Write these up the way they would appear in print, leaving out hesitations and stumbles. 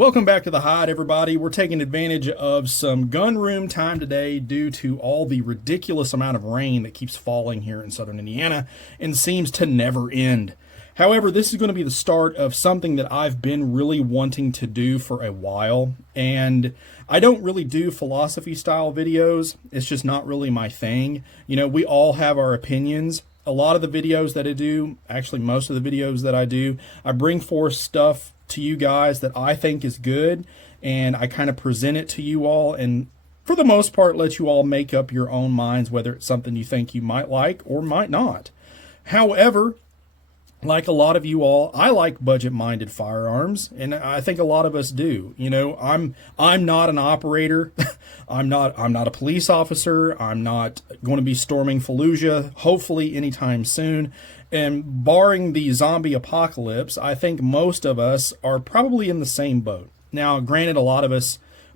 Welcome back to the hide, everybody. We're taking advantage of some gun room time today due to all the ridiculous amount of rain that keeps falling here in southern Indiana and seems to never end. However, this is going to be the start of something that I've been really wanting to do for a while, and I don't really do philosophy style videos. It's just not really my thing. You know, we all have our opinions. A lot of the videos that I do, actually most of the videos that I do, I bring forth stuff to you guys that I think is good, and I kind of present it to you all, and for the most part let you all make up your own minds whether it's something you think you might like or might not. However, like a lot of you all, I like budget-minded firearms, and I think a lot of us do. You know, I'm not an operator. I'm not a police officer. I'm not going to be storming Fallujah, hopefully anytime soon. And barring the zombie apocalypse, I think most of us are probably in the same boat. Now, granted,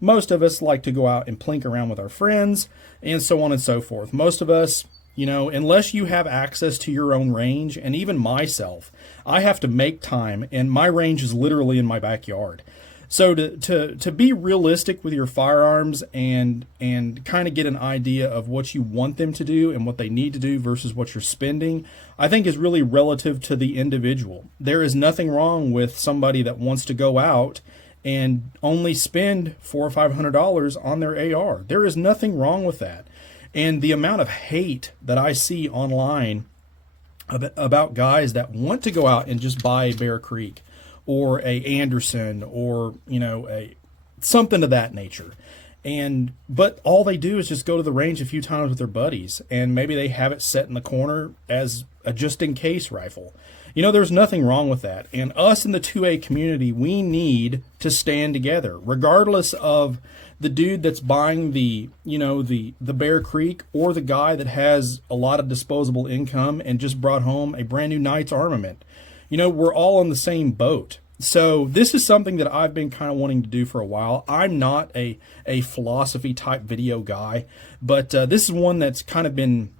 most of us like to go out and plink around with our friends and so on and so forth. Most of us, you know, unless you have access to your own range, and even myself, I have to make time, and my range is literally in my backyard. So to be realistic with your firearms and kind of get an idea of what you want them to do and what they need to do versus what you're spending, I think is really relative to the individual. There is nothing wrong with somebody that wants to go out and only spend $400 or $500 on their AR. There is nothing wrong with that. And the amount of hate that I see online about guys that want to go out and just buy a Bear Creek or a Anderson or, you know, a something of that nature. But all they do is just go to the range a few times with their buddies, and maybe they have it set in the corner as a just-in-case rifle. You know, there's nothing wrong with that. And us in the 2A community, we need to stand together, regardless of the dude that's buying the Bear Creek or the guy that has a lot of disposable income and just brought home a brand new Knight's armament. You know, we're all on the same boat. So this is something that I've been kind of wanting to do for a while. I'm not a philosophy type video guy, but this is one that's kind of been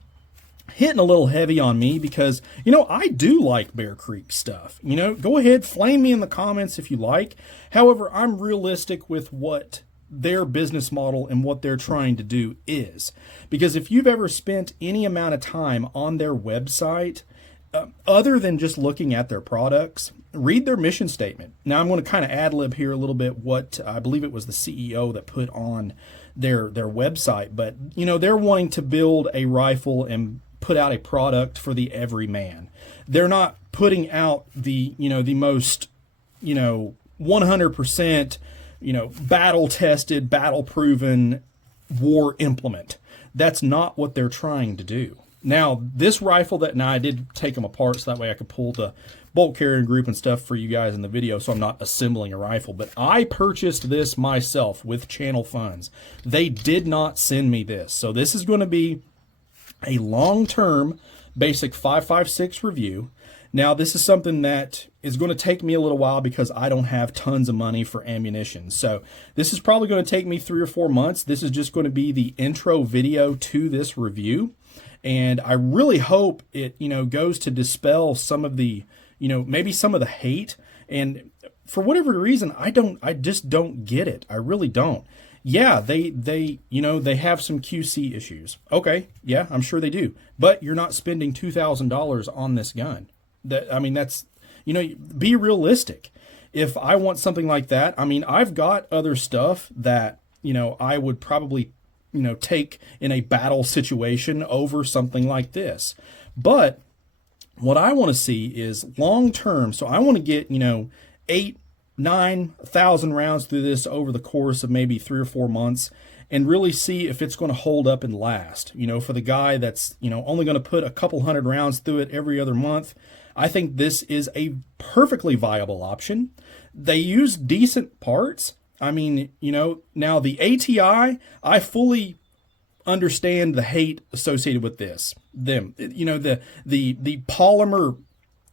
hitting a little heavy on me because, you know, I do like Bear Creek stuff. You know, go ahead, flame me in the comments if you like. However, I'm realistic with what their business model and what they're trying to do is. Because if you've ever spent any amount of time on their website, other than just looking at their products, read their mission statement. Now, I'm going to kind of ad-lib here a little bit what I believe it was the CEO that put on their website. But, you know, they're wanting to build a rifle and put out a product for the everyman. They're not putting out the most, 100%, battle-tested, battle-proven war implement. That's not what they're trying to do. Now, this rifle I did take them apart so that way I could pull the bolt carrying group and stuff for you guys in the video, so I'm not assembling a rifle. But I purchased this myself with channel funds. They did not send me this. So this is going to be a long-term basic 5.56 review. Now, this is something that is going to take me a little while because I don't have tons of money for ammunition. So this is probably going to take me 3 or 4 months. This is just going to be the intro video to this review. And I really hope it, goes to dispel some of the, maybe some of the hate. And for whatever reason, I just don't get it. I really don't. Yeah, they have some QC issues. Okay, yeah, I'm sure they do. But you're not spending $2,000 on this gun. That's, be realistic. If I want something like that, I've got other stuff that, I would probably take in a battle situation over something like this. But what I want to see is long term. So I want to get, 8,000-9,000 rounds through this over the course of maybe 3 or 4 months and really see if it's going to hold up and last. For the guy that's, only going to put a couple hundred rounds through it every other month, I think this is a perfectly viable option. They use decent parts. Now the ATI, I fully understand the hate associated with this. The polymer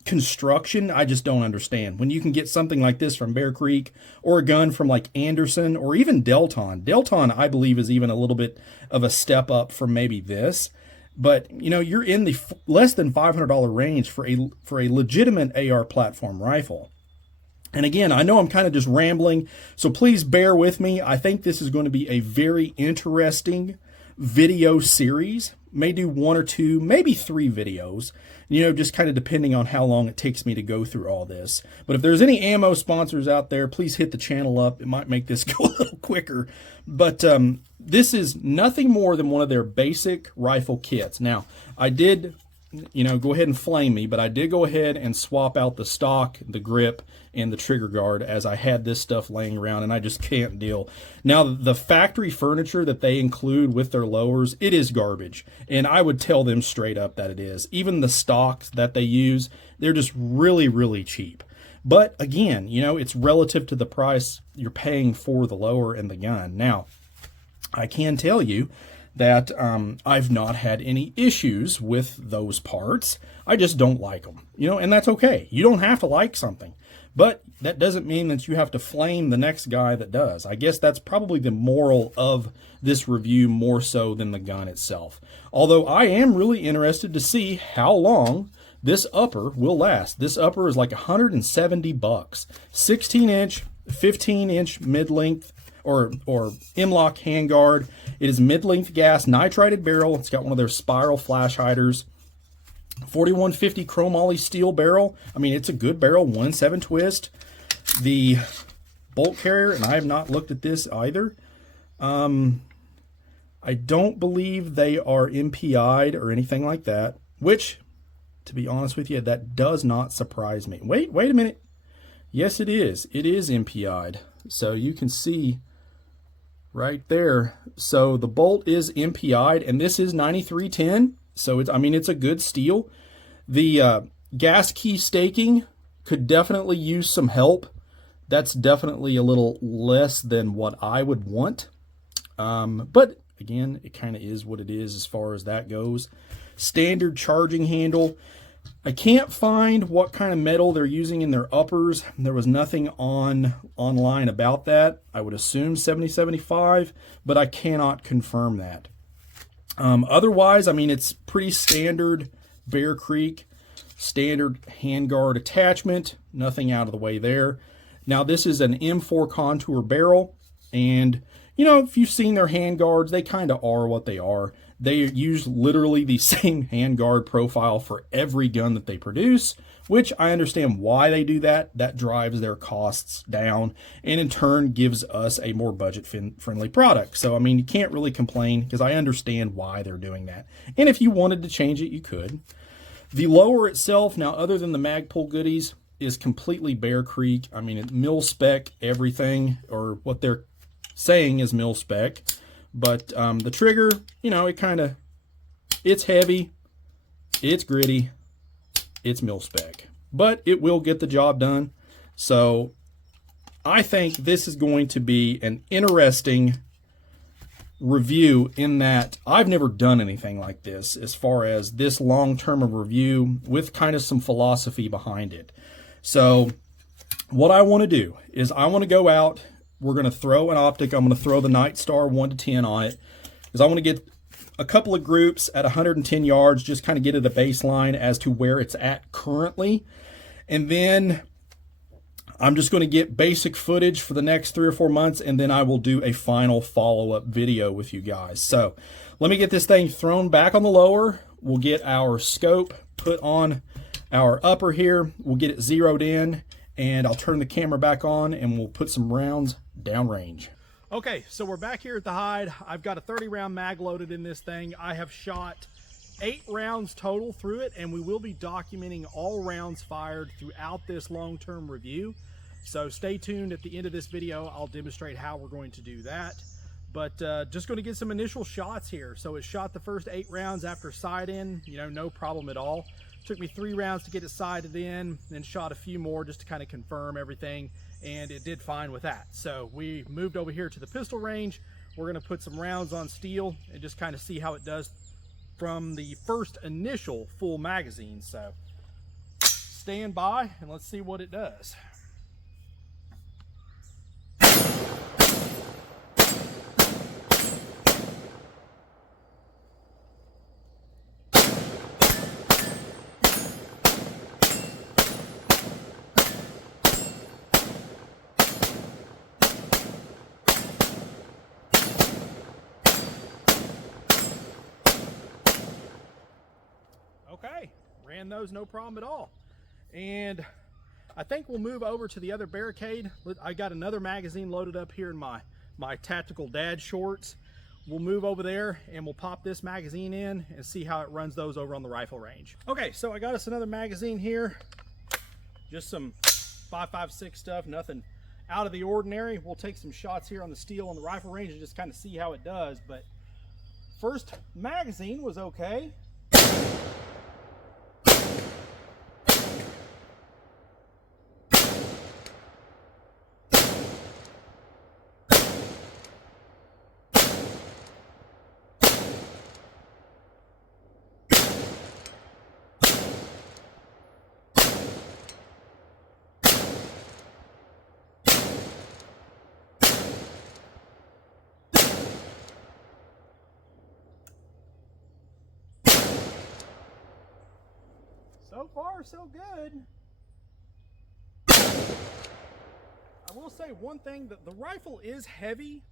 construction, I just don't understand. When you can get something like this from Bear Creek or a gun from like Anderson or even Delton. Delton, I believe, is even a little bit of a step up from maybe this. But, you're in the less than $500 range for a legitimate AR platform rifle. And again, I know I'm kind of just rambling, so please bear with me. I think this is going to be a very interesting video series. May do 1 or 2, maybe 3 videos, just kind of depending on how long it takes me to go through all this. But if there's any ammo sponsors out there, please hit the channel up. It might make this go a little quicker. But this is nothing more than one of their basic rifle kits. Now, I did, go ahead and flame me, but I did go ahead and swap out the stock, the grip, and the trigger guard, as I had this stuff laying around and I just can't deal. Now, the factory furniture that they include with their lowers, it is garbage. And I would tell them straight up that it is. Even the stocks that they use, they're just really, really cheap. But again, it's relative to the price you're paying for the lower and the gun. Now, I can tell you that I've not had any issues with those parts. I just don't like them, and that's okay. You don't have to like something, but that doesn't mean that you have to flame the next guy that does. I guess that's probably the moral of this review more so than the gun itself. Although I am really interested to see how long this upper will last. This upper is like $170, 16-inch, 15-inch mid-length or M-LOK handguard. It is mid-length gas nitrided barrel. It's got one of their spiral flash hiders. 4150 chromoly steel barrel. I mean, it's a good barrel, 1.7 twist. The bolt carrier, and I have not looked at this either. I don't believe they are MPI'd or anything like that, which, to be honest with you, that does not surprise me. Wait a minute. Yes, it is. It is MPI'd. So you can see right there. So the bolt is MPI'd, and this is 9310. So it's a good steel. The gas key staking could definitely use some help. That's definitely a little less than what I would want. But again, it kind of is what it is as far as that goes. Standard charging handle. I can't find what kind of metal they're using in their uppers. There was nothing online about that. I would assume 7075, but I cannot confirm that. Otherwise, it's pretty standard Bear Creek, standard handguard attachment, nothing out of the way there. Now, this is an M4 contour barrel, and, if you've seen their handguards, they kind of are what they are. They use literally the same handguard profile for every gun that they produce, which I understand why they do that. That drives their costs down and in turn gives us a more budget-friendly product. So, you can't really complain because I understand why they're doing that. And if you wanted to change it, you could. The lower itself, now other than the Magpul goodies, is completely Bear Creek. It's mil spec everything, or what they're saying is mil spec. But the trigger, it's heavy, it's gritty, it's mil spec, but it will get the job done. So I think this is going to be an interesting review in that I've never done anything like this as far as this long-term of review with kind of some philosophy behind it. So what I want to do is I want to go out. We're going to throw an optic. I'm going to throw the Night Star 1 to 10 on it because I want to get a couple of groups at 110 yards, just kind of get at a baseline as to where it's at currently. And then I'm just going to get basic footage for the next 3 or 4 months, and then I will do a final follow-up video with you guys. So let me get this thing thrown back on the lower. We'll get our scope put on our upper here. We'll get it zeroed in, and I'll turn the camera back on, and we'll put some rounds downrange. Okay, so we're back here at the hide. I've got a 30-round mag loaded in this thing. I have shot 8 rounds total through it, and we will be documenting all rounds fired throughout this long-term review. So stay tuned. At the end of this video, I'll demonstrate how we're going to do that. But just going to get some initial shots here. So it shot the first 8 rounds after sight in, no problem at all. Took me 3 rounds to get it sighted in, then shot a few more just to kind of confirm everything, and it did fine with that. So we moved over here to the pistol range. We're going to put some rounds on steel and just kind of see how it does from the first initial full magazine. So stand by and let's see what it does. run those no problem at all. And I think we'll move over to the other barricade. I got another magazine loaded up here in my tactical dad shorts. We'll move over there and we'll pop this magazine in and see how it runs those over on the rifle range. Okay, so I got us another magazine here. Just some 5.56 stuff, nothing out of the ordinary. We'll take some shots here on the steel on the rifle range and just kind of see how it does. But first magazine was okay. So far, so good. I will say one thing, that the rifle is heavy.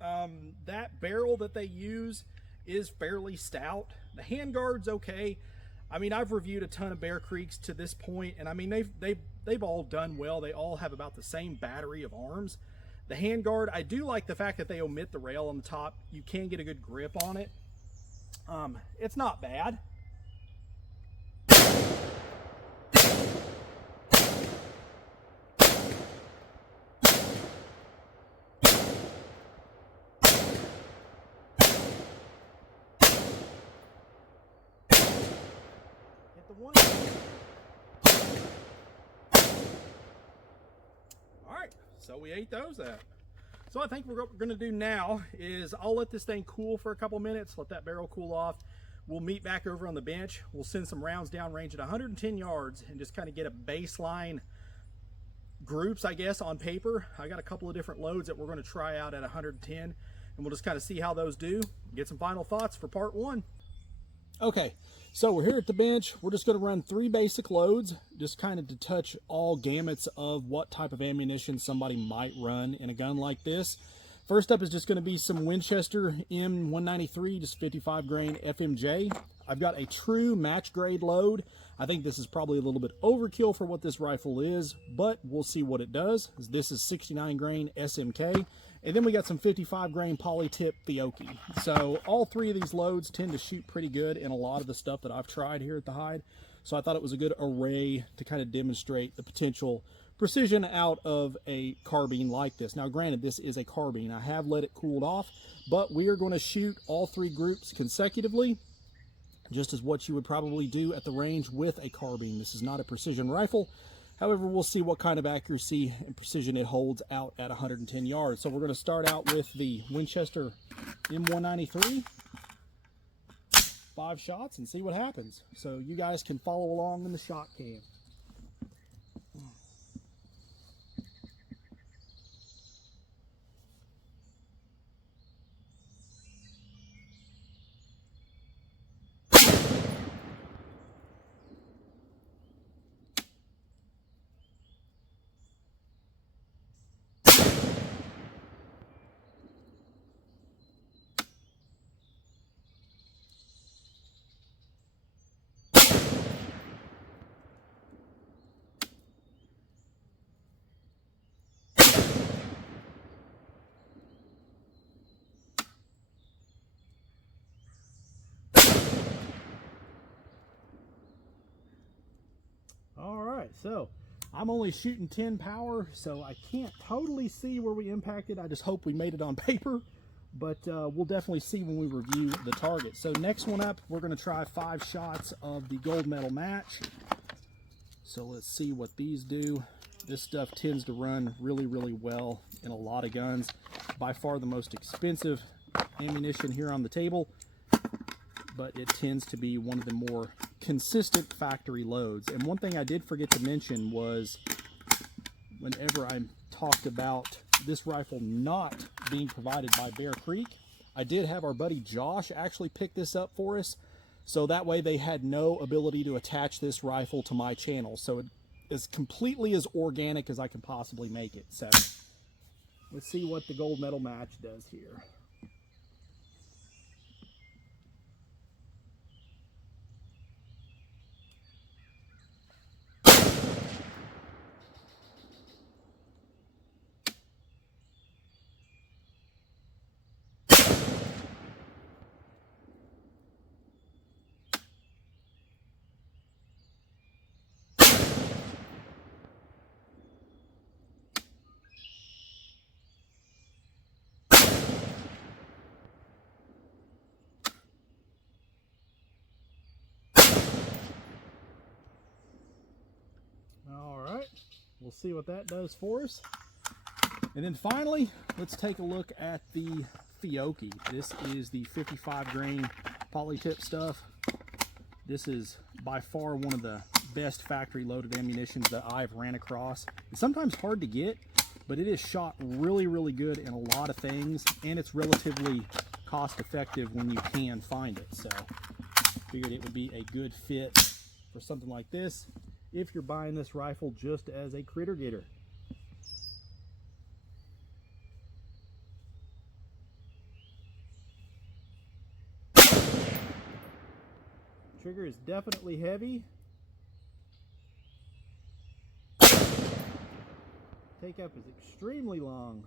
That barrel that they use is fairly stout. The handguard's okay. I mean, I've reviewed a ton of Bear Creeks to this point, and I mean, they've all done well. They all have about the same battery of arms. The handguard, I do like the fact that they omit the rail on the top. You can get a good grip on it. It's not bad. Alright, so we ate those up. So I think what we're going to do now is I'll let this thing cool for a couple minutes, let that barrel cool off. We'll meet back over on the bench. We'll send some rounds downrange at 110 yards and just kind of get a baseline groups, I guess, on paper. I got a couple of different loads that we're going to try out at 110, and we'll just kind of see how those do. Get some final thoughts for part one. Okay, so we're here at the bench. We're just going to run 3 basic loads, just kind of to touch all gamuts of what type of ammunition somebody might run in a gun like this. First up is just going to be some Winchester M193, just 55 grain FMJ. I've got a true match grade load. I think this is probably a little bit overkill for what this rifle is, but we'll see what it does. This is 69 grain SMK. And then we got some 55 grain polytip Fiocchi. So all 3 of these loads tend to shoot pretty good in a lot of the stuff that I've tried here at the hide. So I thought it was a good array to kind of demonstrate the potential precision out of a carbine like this. Now granted, this is a carbine. I have let it cool off, but we are going to shoot all 3 groups consecutively, just as what you would probably do at the range with a carbine. This is not a precision rifle. However, we'll see what kind of accuracy and precision it holds out at 110 yards. So we're going to start out with the Winchester M193. 5 shots and see what happens. So you guys can follow along in the shot cam. So I'm only shooting 10 power, so I can't totally see where we impacted. I just hope we made it on paper, but we'll definitely see when we review the target. So next one up, we're going to try 5 shots of the gold medal match. So let's see what these do. This stuff tends to run really, really well in a lot of guns. By far the most expensive ammunition here on the table, but it tends to be one of the more consistent factory loads. And one thing I did forget to mention was, whenever I talked about this rifle not being provided by Bear Creek, I did have our buddy Josh actually pick this up for us, so that way they had no ability to attach this rifle to my channel. So it is completely as organic as I can possibly make it. So let's see what the gold medal match does here. we'll see what that does for us. And then finally, let's take a look at the Fiocchi. This is the 55 grain poly tip stuff. This is by far one of the best factory loaded ammunitions that I've ran across. It's sometimes hard to get, but it is shot really, really good in a lot of things, and it's relatively cost effective when you can find it. So figured it would be a good fit for something like this if you're buying this rifle just as a critter getter. Trigger is definitely heavy. Take up is extremely long.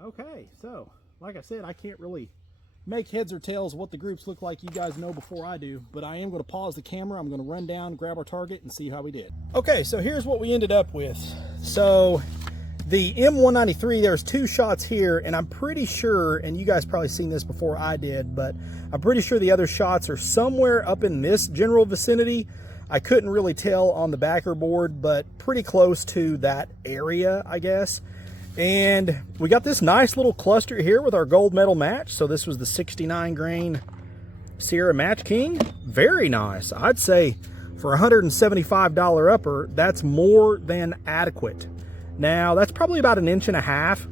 Okay, so like I said, I can't really make heads or tails what the groups look like. You guys know before I do, but I am going to pause the camera. I'm going to run down, grab our target, and see how we did. Okay, so here's what we ended up with. So the M193, there's 2 shots here, and I'm pretty sure, and you guys probably seen this before I did, but I'm pretty sure the other shots are somewhere up in this general vicinity. I couldn't really tell on the backer board, but pretty close to that area, I guess. And we got this nice little cluster here with our gold medal match. So this was the 69 grain Sierra Match King. Very nice. I'd say for a $175 upper, that's more than adequate. Now, that's probably about 1.5 inches.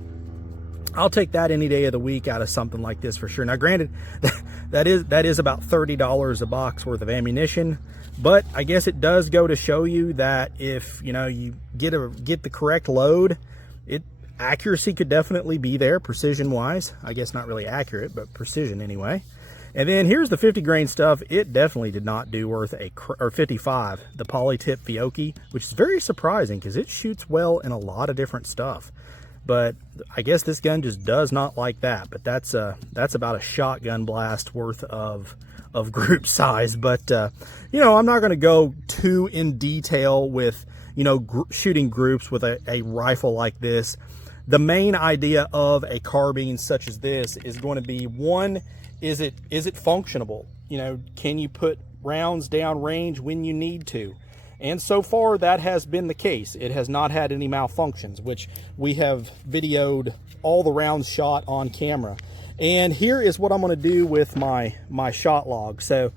I'll take that any day of the week out of something like this for sure. Now, granted, that is about $30 a box worth of ammunition, but I guess it does go to show you that if, you know, you get the correct load, accuracy could definitely be there, precision wise. I guess not really accurate, but precision anyway. And then here's the 50 grain stuff. It definitely did not do worth or 55, the poly tip Fiocchi, which is very surprising because it shoots well in a lot of different stuff. But I guess this gun just does not like that. But that's about a shotgun blast worth of group size. But you know, I'm not going to go too in detail with, you know, shooting groups with a rifle like this. The main idea of a carbine such as this is going to be, one, is it functionable? You know, can you put rounds down range when you need to? And so far that has been the case. It has not had any malfunctions, which we have videoed all the rounds shot on camera. And here is what I'm going to do with my shot log. So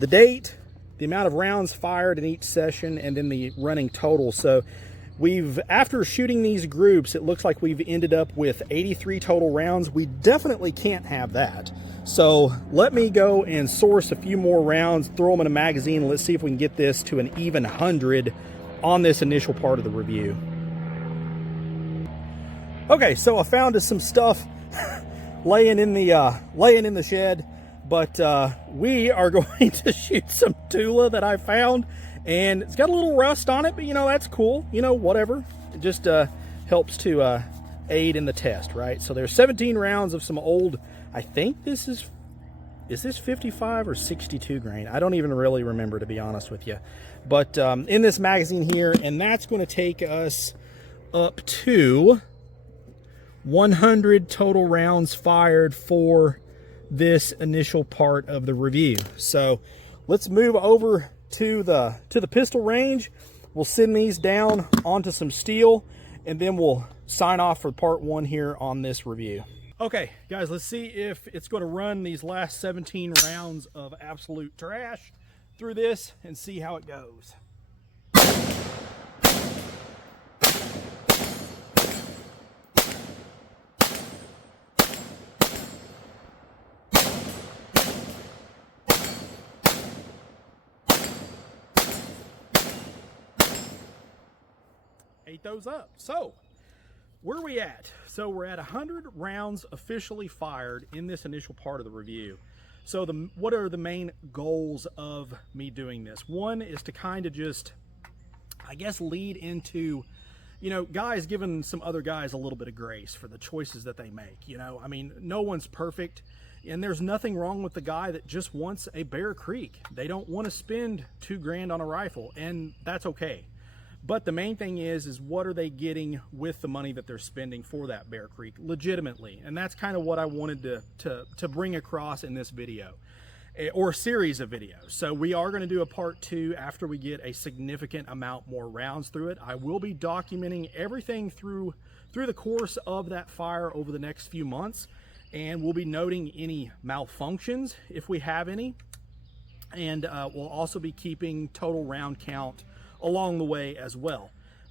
the date, the amount of rounds fired in each session, and then the running total. So after shooting these groups, it looks like we've ended up with 83 total rounds. We definitely can't have that. So let me go and source a few more rounds, throw them in a magazine, and let's see if we can get this to an even 100 on this initial part of the review. Okay, so I found us some stuff laying in the shed, but we are going to shoot some Tula that I found. And it's got a little rust on it, but you know, that's cool. You know, whatever. It just helps to aid in the test, right? So there's 17 rounds of some old, I think this is this 55 or 62 grain? I don't even really remember, to be honest with you. But in this magazine here, and that's going to take us up to 100 total rounds fired for this initial part of the review. So let's move over to the pistol range. We'll send these down onto some steel, and then we'll sign off for part 1 here on this review. Okay, guys, let's see if it's going to run these last 17 rounds of absolute trash through this and see how it goes. Ate those up. So where are we at? So we're at 100 rounds officially fired in this initial part of the review. So what are the main goals of me doing this? One is to kind of just, I guess, lead into, you know, guys giving some other guys a little bit of grace for the choices that they make. You know, I mean, no one's perfect, and there's nothing wrong with the guy that just wants a Bear Creek. They don't want to spend $2 grand on a rifle, and that's okay. But the main thing is what are they getting with the money that they're spending for that Bear Creek legitimately? And that's kind of what I wanted to bring across in this video, or series of videos. So we are going to do a part 2 after we get a significant amount more rounds through it. I will be documenting everything through the course of that fire over the next few months, and we'll be noting any malfunctions if we have any, and we'll also be keeping total round count along the way as well.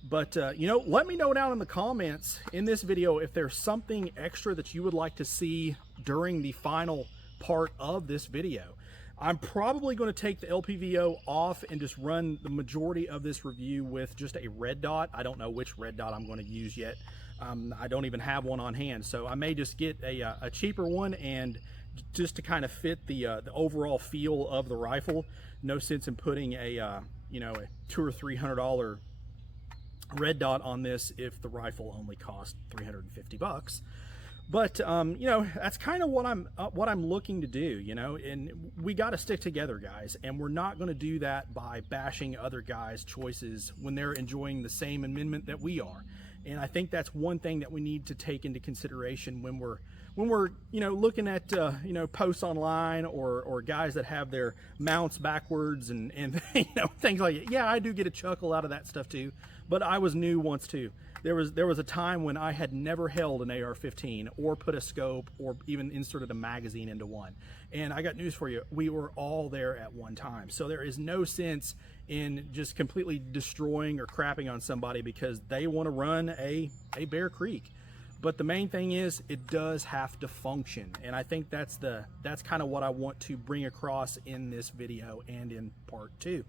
But you know, let me know down in the comments in this video if there's something extra that you would like to see during the final part of this video. I'm probably going to take the LPVO off and just run the majority of this review with just a red dot. I don't know which red dot I'm going to use yet. I don't even have one on hand, so I may just get a cheaper one, and just to kind of fit the overall feel of the rifle. No sense in putting a you know, a $200 or $300 red dot on this if the rifle only cost $350. But you know, that's kind of what I'm looking to do, you know, and we got to stick together, guys, and we're not going to do that by bashing other guys' choices when they're enjoying the same amendment that we are. And I think that's one thing that we need to take into consideration when we're you know, looking at you know, posts online or guys that have their mounts backwards and you know, things like it. Yeah, I do get a chuckle out of that stuff too, but I was new once too. There was a time when I had never held an AR-15 or put a scope or even inserted a magazine into one. And I got news for you, we were all there at one time. So there is no sense in just completely destroying or crapping on somebody because they want to run a Bear Creek. But the main thing is it does have to function, and I think that's kind of what I want to bring across in this video and in part 2.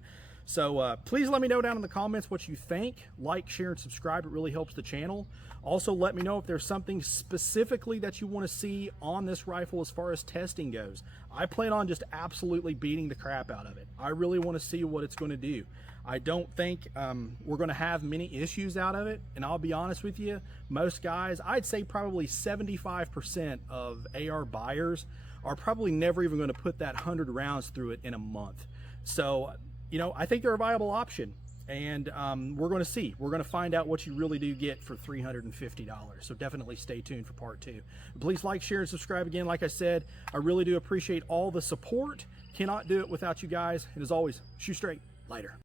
So please let me know down in the comments what you think. Like, share, and subscribe. It really helps the channel. Also, let me know if there's something specifically that you want to see on this rifle as far as testing goes. I plan on just absolutely beating the crap out of it. I really want to see what it's going to do. I don't think we're going to have many issues out of it, and I'll be honest with you, most guys, I'd say probably 75% of AR buyers are probably never even going to put that 100 rounds through it in a month. So, you know, I think they're a viable option, and we're going to see. We're going to find out what you really do get for $350. So definitely stay tuned for part 2. Please like, share, and subscribe again. Like I said, I really do appreciate all the support. Cannot do it without you guys. And as always, shoot straight. Later.